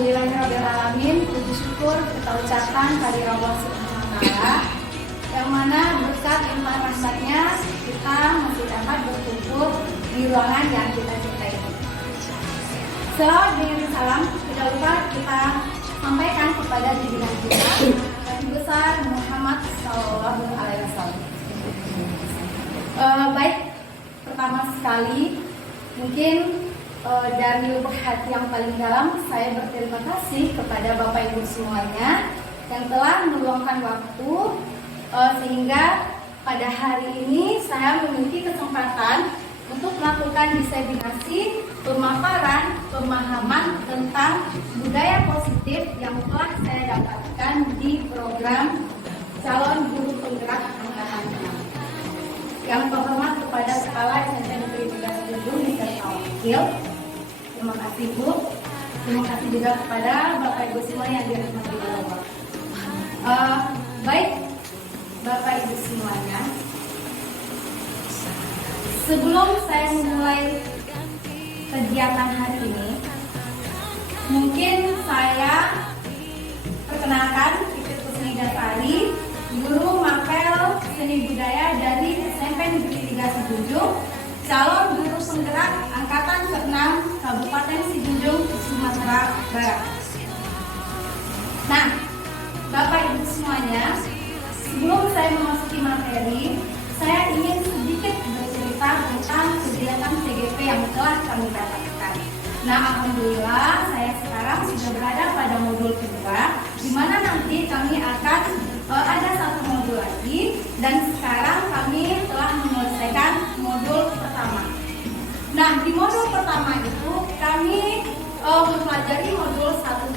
Alhamdulillahirrahmanirrahim. Puji syukur kita ucapkan kehadirat Allah Subhanahu wa Ta'ala, yang mana berkat limpah rahmatnya kita masih dapat berkumpul di ruangan yang kita cintai. Selawat dan salam tidak lupa kita sampaikan kepada junjungan kita Nabi besar Muhammad Sallallahu Alaihi Wasallam. Baik, pertama sekali mungkin dari lubuk hati yang paling dalam saya berterima kasih kepada Bapak Ibu semuanya yang telah meluangkan waktu sehingga pada hari ini saya memiliki kesempatan untuk melakukan diseminasi pemaparan pemahaman tentang budaya positif yang telah saya dapatkan di program calon guru penggerak angkatan 6. Yang terhormat kepada Kepala SMP Negeri 3 Sejujung di Wakil. Terima kasih Bu. Terima kasih juga kepada Bapak Ibu semua yang dirahmati Allah. Baik Bapak Ibu semuanya, sebelum saya memulai kegiatan hari ini, mungkin saya perkenalkan Titi Kusni Dasari, guru mapel seni budaya dari SMP Negeri 3 Sejujung, calon guru penggerak angkatan ke-6 Kabupaten Sijunjung, Sumatera Barat. Nah, Bapak Ibu semuanya, sebelum saya memasuki materi, saya ingin sedikit bercerita tentang kegiatan CGP yang telah kami dapatkan. Nah, alhamdulillah saya sekarang sudah berada pada modul kedua, di mana nanti kami akan ada satu modul lagi, dan sekarang kami telah menyelesaikan modul pertama. Nah, di modul pertama itu kami mempelajari modul 1.1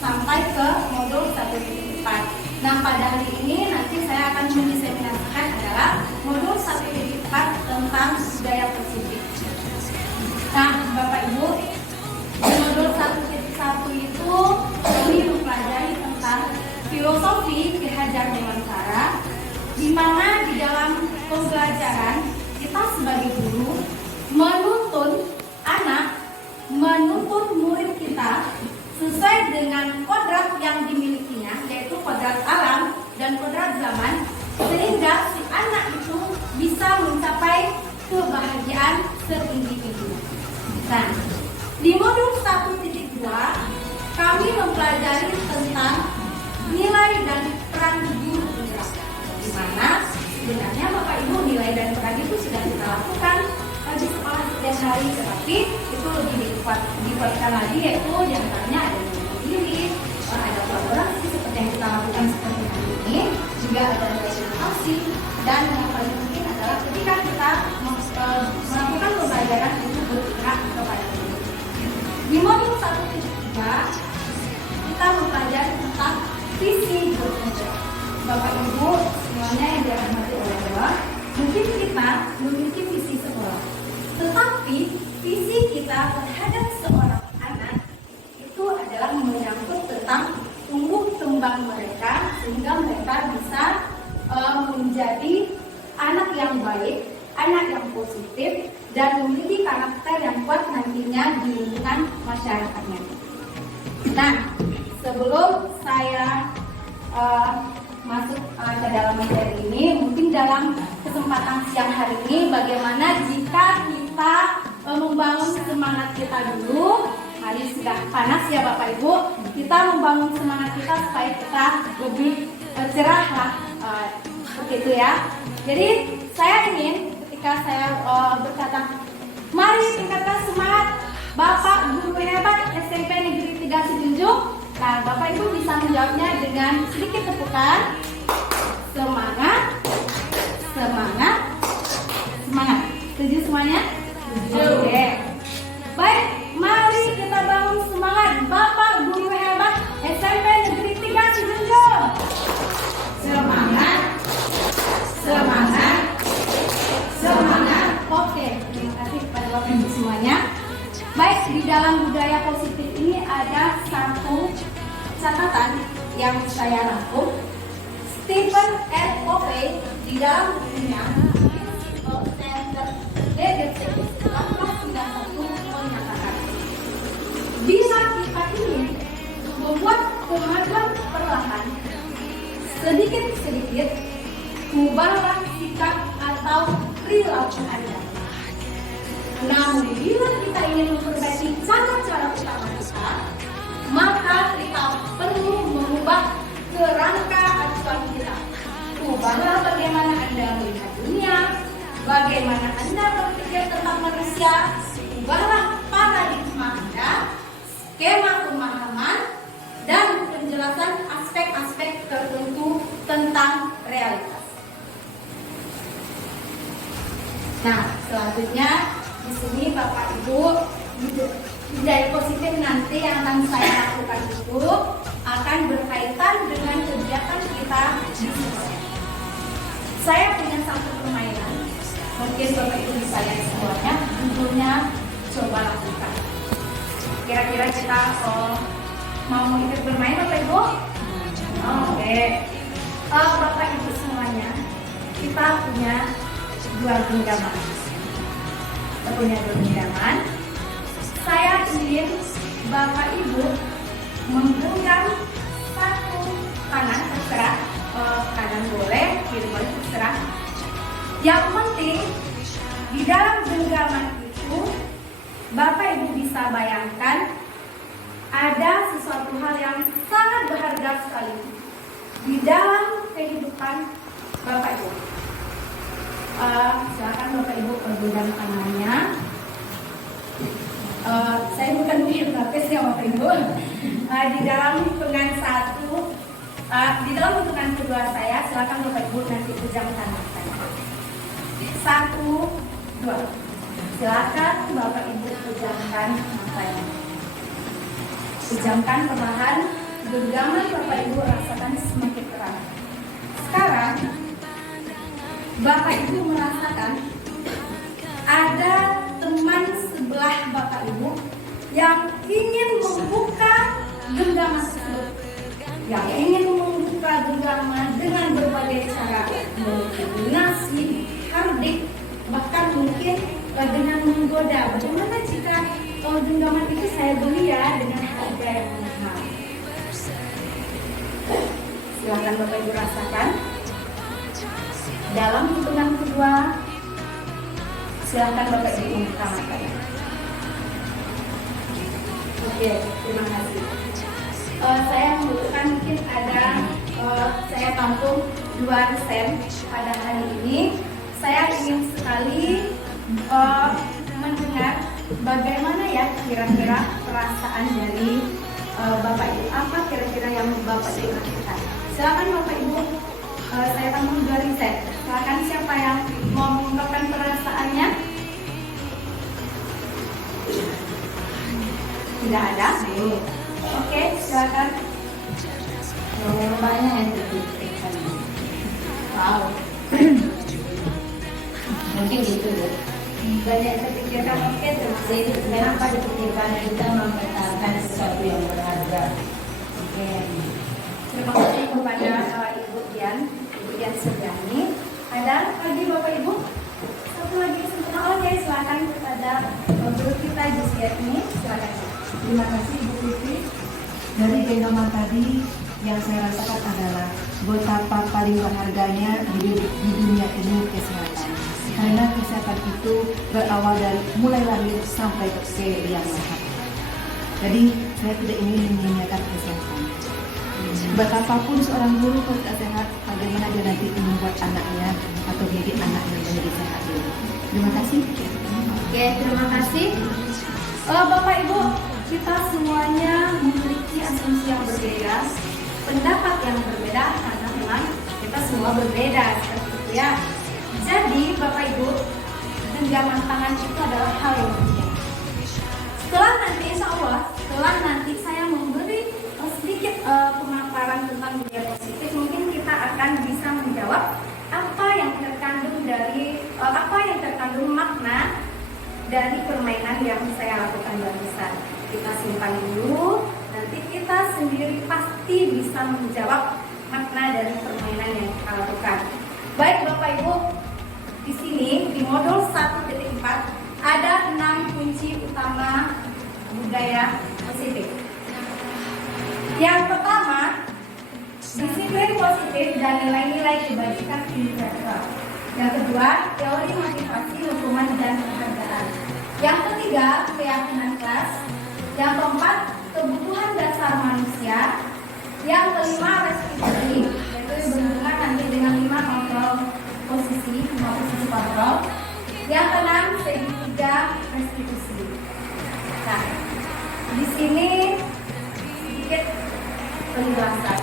sampai ke modul 1.4. Nah, pada hari ini nanti saya akan mendiseminasikan adalah modul 1.4 tentang budaya positif. Nah, Bapak Ibu, di modul 1.1 itu kami mempelajari tentang filosofi Ki Hajar Dewantara, di mana di dalam pembelajaran kita sebagai guru menuntun anak, menuntun murid kita sesuai dengan kodrat yang dimilikinya, yaitu kodrat alam dan kodrat zaman, sehingga si anak itu bisa mencapai kebahagiaan setinggi-tingginya. Nah, di modul 1.2 kami mempelajari tentang nilai dan peran guru penggerak, di mana sebenarnya Bapak Ibu nilai dan peran itu sudah kita lakukan di sekolah setiap hari, tetapi itu lebih dikuatkan lagi, yaitu diantaranya ada nilai diri, ada kolaborasi seperti yang kita lakukan seperti hari ini, juga ada nilai edukasi, dan yang paling penting adalah ketika kita melakukan pembelajaran itu bergerak kepada diri. Di modul 1.3 kita mempelajari tentang visi guru penggerak. Bapak Ibu semuanya yang dirahmati oleh Allah, mungkin kita memiliki visi sekolah, tetapi visi kita terhadap seorang anak itu adalah menyangkut tentang tumbuh kembang mereka sehingga mereka bisa menjadi anak yang baik, anak yang positif, dan memiliki karakter yang kuat nantinya di lingkungan masyarakatnya. Nah, sebelum saya masuk ke dalam materi ini, mungkin dalam kesempatan siang hari ini, bagaimana jika kita membangun semangat kita dulu. Hari sudah panas ya Bapak Ibu, kita membangun semangat kita supaya kita lebih cerah lah, seperti itu ya. Jadi saya ingin ketika saya berkata, mari tingkatkan semangat Bapak Guru Hebat SMP Negeri 3 Sijunjung. Nah, Bapak Ibu bisa menjawabnya dengan sedikit tepukan. Semangat, semangat, semangat. Setuju semuanya? Setuju. Oke. Baik, mari kita bangun semangat Bapak Guru Hebat SMP Negeri 3 Sijunjung. Semangat, semangat, semangat. Oke, terima kasih kepada Bapak Ibu semuanya. Baik, di dalam budaya positif ini ada satu catatan yang saya rangkum. Stephen R. Covey di dalam bukunya DGC 1891 menyatakan, bila kita ini kita ingin memperbaiki cara-cara utama kita, maka kita perlu mengubah kerangka acuan kita. Ubahlah bagaimana Anda melihat dunia, bagaimana Anda berpikir tentang manusia. Ubahlah paradigma Anda, skema pemahaman, dan penjelasan aspek-aspek tertentu tentang realitas. Nah, selanjutnya di sini Bapak Ibu, budaya positif nanti yang akan saya lakukan itu akan berkaitan dengan kegiatan kita di sekolah. Saya punya satu permainan, mungkin Bapak Ibu bisa lihat semuanya, tentunya coba lakukan. Kira-kira kita mau ikut bermain Bapak Ibu? Oke. Bapak Ibu semuanya, kita punya dua genggaman. Kita punya dua genggaman. Saya ingin Bapak Ibu menggenggam satu tangan, terserah, kanan boleh, kiri boleh, terserah. Yang penting di dalam genggaman itu Bapak Ibu bisa bayangkan ada sesuatu hal yang sangat berharga sekali di dalam kehidupan Bapak Ibu. Silakan Bapak Ibu pegang tangannya. Saya bukan menghipnotis ya Bapak Ibu. Di dalam hitungan satu, di dalam hitungan kedua saya, silakan Bapak Ibu nanti pegang tangan saya. 1, 2. Silakan Bapak Ibu pejamkan matanya. Pejamkan perlahan, genggaman Bapak Ibu rasakan semakin erat. Sekarang Bapak Ibu merasakan ada teman sebelah Bapak Ibu yang ingin membuka genggaman tersebut, yang ingin membuka genggaman dengan berbagai cara, mungkin donasi, hardik, bahkan mungkin dengan menggoda. Bagaimana jika genggaman itu saya beli ya dengan harga yang mahal? Silakan Bapak Ibu rasakan. Dalam hitungan kedua, silakan Bapak Ibu membuka matanya. Oke, terima kasih. Saya membutuhkan mungkin ada, saya tampung 2 sen pada hari ini. Saya ingin sekali mendengar bagaimana ya kira-kira perasaan dari Bapak Ibu. Apa kira-kira yang Bapak Ibu lakukan? Silakan Bapak Ibu, saya tampung 2 sen. Silakan siapa yang mau mengungkapkan perasaannya? Tidak ada? Oke, silakan. Banyak yang terpikirkan. Wow. Mungkin gitu ya. Banyak terpikirkan. Oke, terima kasih. Jadi kenapa dipikirkan kita mempertahankan sesuatu yang berharga? Oke. Terima kasih kepada Ibu Dian Sejani. Ada lagi Bapak Ibu? Satu lagi kesempatan. Oke, silakan kepada guru kita Jusiat ini. Silakan. Terima kasih Ibu Fitri. Dari genggaman tadi yang saya rasakan adalah betapa paling berharganya di dunia ini kesehatan. Karena kesehatan itu berawal dari mulai lahir sampai ke yang sehat. Jadi saya tidak ingin menyanyiakan kesehatan. Betapapun seorang guru kalau tidak sehat, bagaimana dia nanti membuat anaknya atau didik anaknya menjadi sehat dulu. Terima kasih. Oke, terima kasih. Bapak Ibu, kita semuanya memiliki asumsi yang berbeda, pendapat yang berbeda, karena memang kita semua berbeda seperti itu ya. Jadi Bapak Ibu, genggaman tangan itu adalah hal yang penting. Setelah nanti insya Allah, setelah nanti saya memberi sedikit pemaparan tentang budaya positif, mungkin kita akan bisa menjawab apa yang terkandung makna dari permainan yang saya lakukan barusan. Kita simpan dulu, nanti kita sendiri pasti bisa menjawab makna dari permainan yang kita lakukan. Baik Bapak Ibu, di sini di modul 1.4 ada 6 kunci utama budaya positif. Yang pertama, disiplin positif dan nilai-nilai kebajikan intelektual. Yang kedua, teori motivasi, hukuman dan penghargaan. Yang ketiga, ketiga, keyakinan kelas. Yang keempat, kebutuhan dasar manusia. Yang kelima, restitusi, yaitu berhubungan nanti dengan 5 kontrol posisi, 5 posisi kontrol. Yang keenam, segitiga restitusi. Nah, di sini sedikit penjelasan.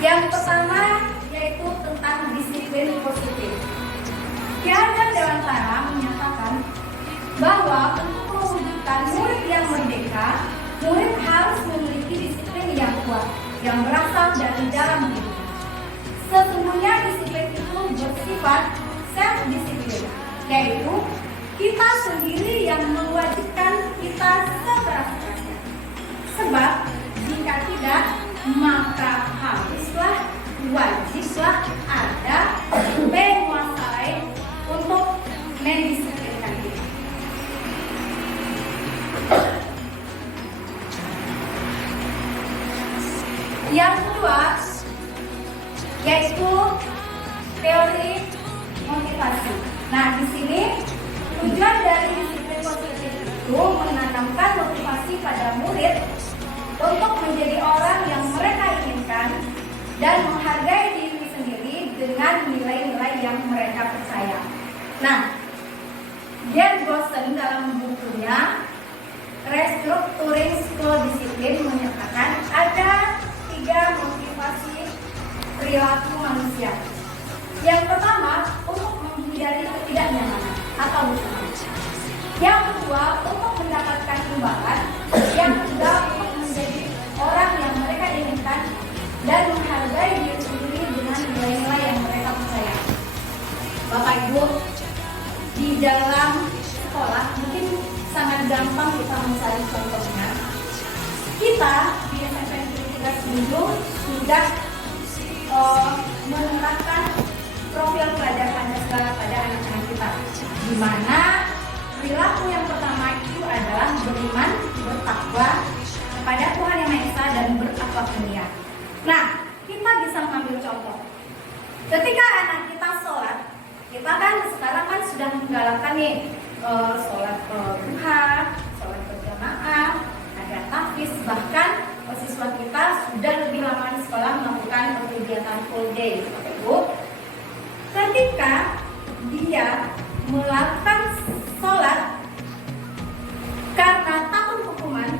Yang pertama yaitu tentang disiplin positif. Ki Hajar Dewantara menyatakan bahwa untuk mewujudkan murid yang merdeka, murid harus memiliki disiplin yang kuat yang berasal dari dalam diri. Sesungguhnya disiplin itu bersifat self-disiplin, yaitu kita sendiri yang mewajibkan kita sekeras-kerasnya. Sebab jika tidak, maka haruslah, wajiblah ada penguasa lain untuk mendisiplinkan diri. Yang kedua yaitu teori motivasi. Nah, di sini tujuan dari disiplin positif itu menanamkan motivasi pada murid untuk menjadi orang yang mereka inginkan dan menghargai diri sendiri dengan nilai-nilai yang mereka percaya. Nah, Gerd Gossen dalam bukunya Restructuring School Discipline menyatakan ada 3 motivasi perilaku manusia. Yang pertama, untuk menghindari ketidaknyamanan atau bosan. Yang kedua, untuk mendapatkan imbalan. Yang ketiga, untuk menjadi orang yang mereka inginkan dan menghargai diri sendiri dengan nilai-nilai yang mereka percaya. Bapak Ibu, di dalam sekolah mungkin sangat gampang kita mencari contohnya. Kita di SMP Negeri 3 sudah menerapkan profil pelajar Pancasila pada anak-anak kita, di mana perilaku yang pertama itu adalah beriman, bertakwa kepada Tuhan Yang Maha Esa dan berakhlak mulia. Nah, kita bisa mengambil contoh. Ketika anak kita sholat, kita kan sekarang kan sudah menggalakkan nih sholat duha, sholat berjamaah, ada tahfiz, bahkan siswa kita sudah lebih lama di sekolah melakukan kegiatan full day, Bapak Ibu. Ketika dia melakukan sholat karena takut hukuman,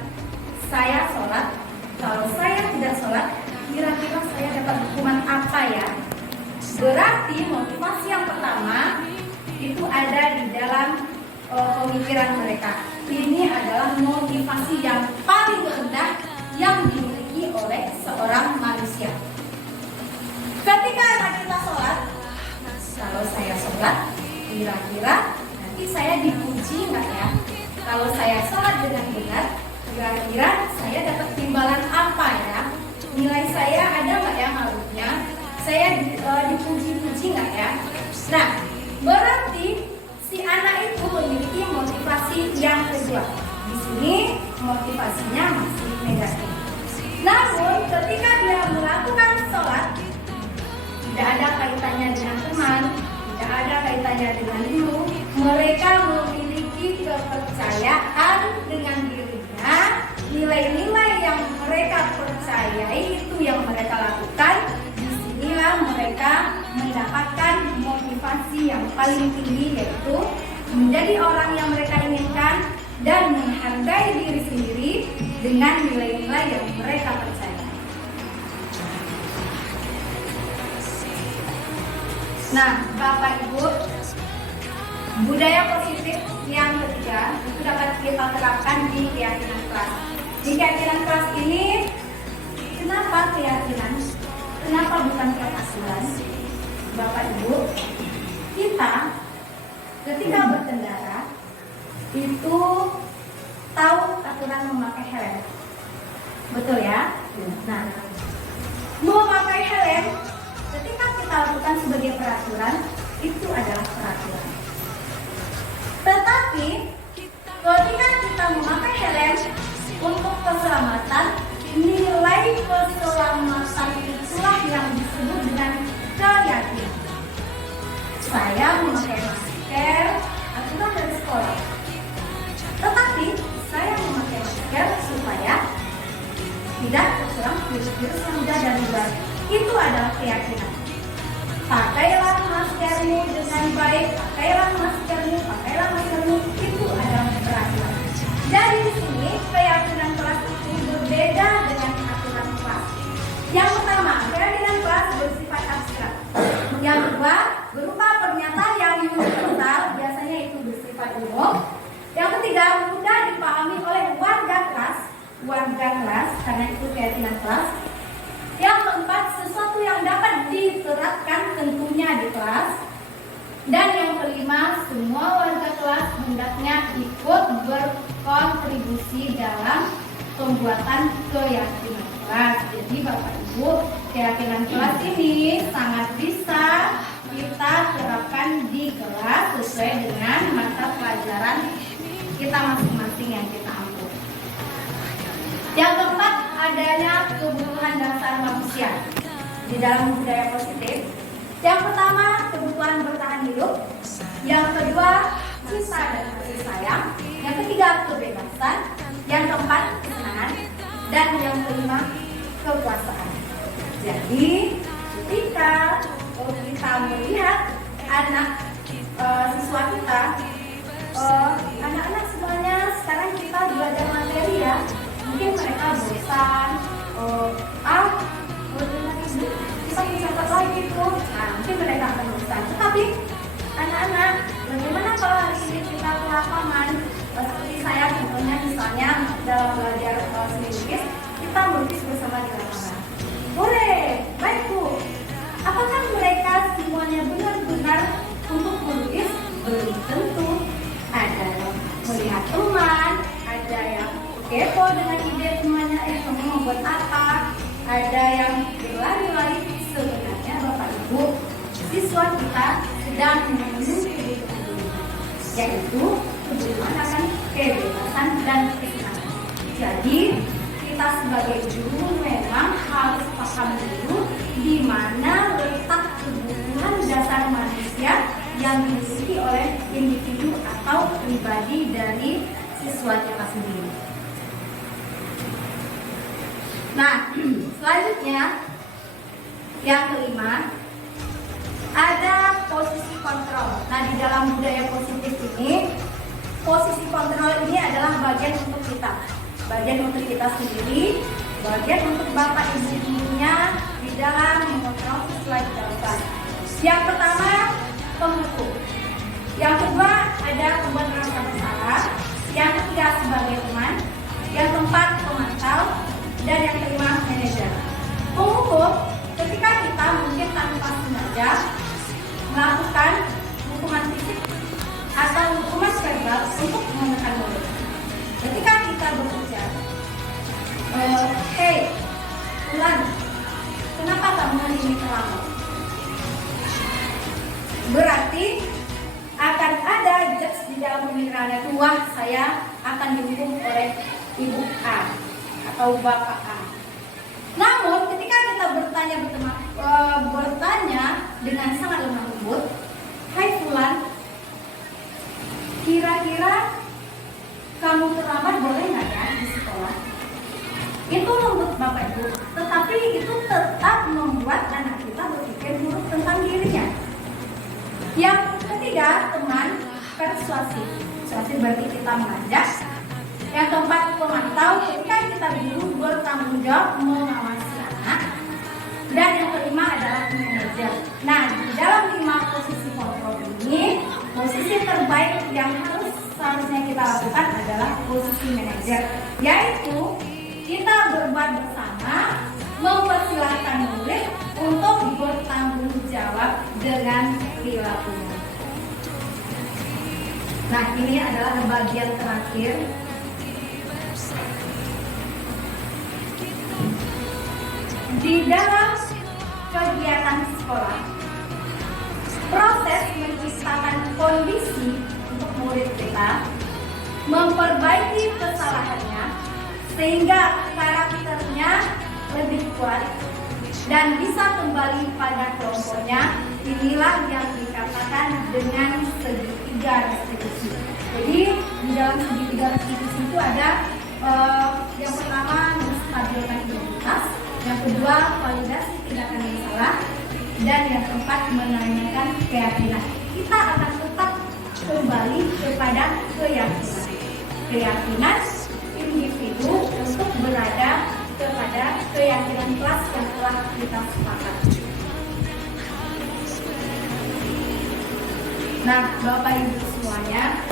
saya sholat, kalau saya tidak sholat, kira-kira saya dapat hukuman apa ya? Berarti motivasi yang pertama itu ada di dalam pemikiran mereka. Ini adalah motivasi yang paling rendah yang dimiliki oleh seorang manusia. Ketika anak kita sholat, kalau saya sholat, kira-kira nanti saya dipuji nggak ya? Kalau saya sholat dengan benar, kira-kira saya dapat timbalan apa ya? Nilai saya ada nggak ya harusnya? Saya dipuji-puji nggak ya? Nah, berarti si anak itu memiliki motivasi yang kedua. Di sini motivasinya masih negatif. Namun ketika dia melakukan sholat, tidak ada kaitannya dengan teman, tidak ada kaitannya dengan guru. Mereka memiliki kepercayaan dengan dirinya, nilai-nilai yang mereka percayai itu yang mereka lakukan. Disinilah mereka mendapatkan motivasi yang paling tinggi, yaitu menjadi orang yang mereka inginkan dan menghargai diri sendiri dengan nilai-nilai yang mereka percaya. Nah, Bapak Ibu, budaya positif yang ketiga itu dapat kita terapkan di keyakinan kelas. Di keyakinan kelas ini, kenapa keyakinan? Kenapa bukan keasuhan? Bapak Ibu, kita ketika berkendara itu tahu aturan memakai helm, betul ya? Nah, memakai helm ketika kita lakukan sebagai peraturan itu adalah peraturan. Tetapi ketika kita memakai helm untuk keselamatan, nilai keselamatan itulah yang disebut dengan keyakinan. Saya memakai masker, aturan dari sekolah. pakailah maskermu, itu adalah peraturan. Jadi di sini keyakinan kelas itu berbeda dengan aturan kelas. Yang pertama, keyakinan kelas bersifat abstrak. Yang kedua, berupa pernyataan yang universal, biasanya itu bersifat umum. Yang ketiga, mudah dipahami oleh warga kelas, karena itu keyakinan kelas. Yang keempat, sesuatu yang dapat diterapkan tentunya di kelas. Dan yang kelima, semua warga kelas hendaknya ikut berkontribusi dalam pembuatan keyakinan kelas. Jadi Bapak Ibu, keyakinan kelas ini sangat bisa kita terapkan di kelas sesuai dengan mata pelajaran kita masing-masing yang kita ambil. Yang keempat, adanya kebutuhan dasar manusia di dalam budaya positif. Yang pertama, kebutuhan bertahan hidup. Yang kedua, cinta dan kasih sayang. Yang ketiga, kebebasan. Yang keempat, kesenangan. Dan yang kelima, kekuasaan. Jadi, ketika kita melihat anak siswa kita, anak-anak semuanya sekarang kita belajar materi ya. Mungkin mereka bosan, kita mencatat lagi tuh. Nah, mungkin mereka akan bosan. Tetapi anak-anak, bagaimana kalau hari ini kita ke lapangan? Seperti saya contohnya misalnya dalam belajar seni lukis, kita melukis bersama di lapangan. Boleh, baik Bu. Apakah mereka semuanya benar-benar untuk melukis? Belum tentu. Ada yang melihat teman, ada yang kepo dengan ide temannya, kamu membuat apa? Ada yang berlari-lari. Sebenarnya Bapak Ibu, siswa kita sedang memenuhi kebutuhan, yaitu kebutuhan akan kebebasan dan kesenangan. Jadi kita sebagai guru memang harus paham dulu di mana letak kebutuhan dasar manusia yang dimiliki oleh individu atau pribadi dari siswa kita sendiri. Nah, selanjutnya yang kelima, ada posisi kontrol. Nah, di dalam budaya positif ini, posisi kontrol ini adalah bagian untuk kita, bagian untuk kita sendiri, bagian untuk Bapak Ibu gurunya di dalam mengontrol siswa di dalam kelas. Yang pertama, penghukum. Yang kedua, ada pembuat merasa bersalah. Yang ketiga, sebagai teman. Yang keempat, pemantau. Dan yang kelima, manajer. Penghukum, ketika kita mungkin tanpa sengaja melakukan hukuman fisik atau hukuman verbal untuk menekan mulut. Ketika kita berbicara, hey, Ulan, kenapa kamu hari ini terlambat? Berarti akan ada judge di dalam pemikirannya, wah saya akan dihukum oleh Ibu A atau Bapak A. Namun ketika kita bertanya dengan sangat lemah lembut, hai Fulan, kira-kira kamu terlambat boleh nggak ya di sekolah? Itu lembut Bapak Ibu, tetapi itu tetap membuat anak kita berpikir buruk tentang dirinya. Yang ketiga, teman, persuasi. Persuasi berarti kita mengajak. Yang keempat, pemantau, ketika kita guru bertanggung jawab mengawasi anak. Dan yang kelima adalah manajer. Nah, di dalam 5 posisi kontrol ini, posisi terbaik yang seharusnya kita lakukan adalah posisi manajer, yaitu kita berbuat bersama, mempersilahkan murid untuk bertanggung jawab dengan perilakunya. Nah, ini adalah bagian terakhir. Di dalam kegiatan sekolah, proses menciptakan kondisi untuk murid kita, memperbaiki kesalahannya sehingga karakternya lebih kuat dan bisa kembali pada kelompoknya, inilah yang dikatakan dengan segitiga restitusi. Jadi di dalam segitiga restitusi itu ada yang pertama menstabilkan identitas, yang kedua validasi tindakan yang salah, dan yang keempat menanyakan keyakinan. kita akan tetap kembali kepada keyakinan individu untuk berada kepada keyakinan kelas yang telah kita sepakati. Nah, Bapak Ibu semuanya,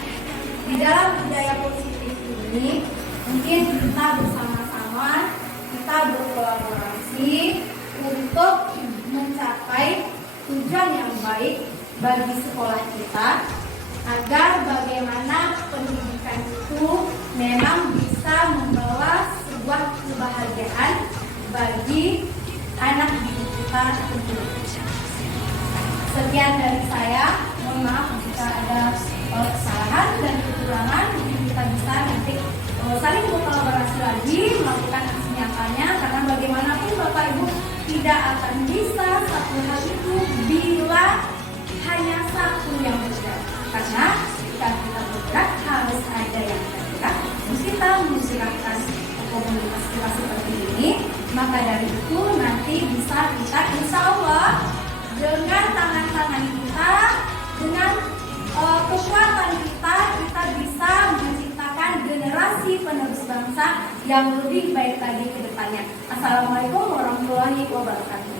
di dalam budaya positif ini mungkin kita bersama-sama, kita berkolaborasi untuk mencapai tujuan yang baik bagi sekolah kita, agar bagaimana pendidikan itu memang bisa membawa sebuah kebahagiaan bagi anak didik kita tentunya. Sekian dari saya, mohon maaf jika ada kesalahan dan kekurangan. Mungkin kita bisa nanti saling berkolaborasi lagi melakukan aksi nyatanya, karena bagaimanapun Bapak Ibu tidak akan bisa satu hal itu bila hanya satu yang bergerak, karena jika kita bergerak harus ada yang bergerak. Kita menggerakkan komunitas kita seperti ini, maka dari itu nanti bisa kita insya Allah dengan tangan-tangan kita, dengan kekuatan kita bisa menciptakan generasi penerus bangsa yang lebih baik lagi ke depannya. Assalamualaikum warahmatullahi wabarakatuh.